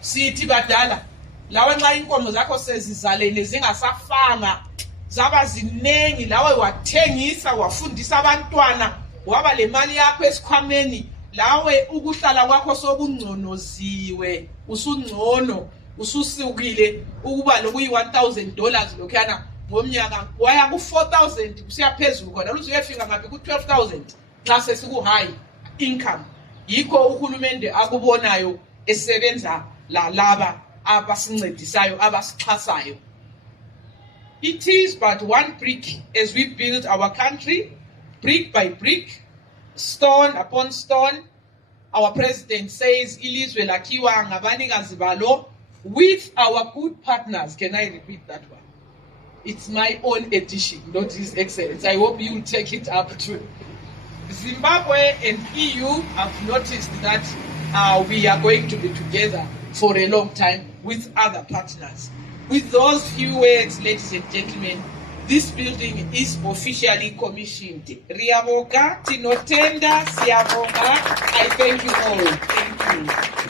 sithi badala lawe nxa inkomo zakho sezizalene zingasafanga zaba zinengi lawe wathengisa wafundisa abantwana waba le mali yakho esikhwameni lawe ukuhlala kwakho sobungconoziwe usungcono ususukile ukuba lokuyi $1,000 lokhana ngomnyaka waya ku 4,000 kusiya phezulu khona uzuyefika ngapi ku 12,000 xa sesiku high income. Yikho uhulumende akubonayo esebenza laba abasincedisayo abasixhasayo. It is but one brick as we build our country, brick by brick, stone upon stone. Our president says ilizwe lakhiwa ngabanikazi balo with our good partners. Can I repeat that one? It's my own edition, not His Excellency. I hope you will take it up too. Zimbabwe and EU have noticed that we are going to be together for a long time with other partners. With those few words, ladies and gentlemen, this building is officially commissioned. Riaboga, Tinotenda, Siaboga. I thank you all. Thank you.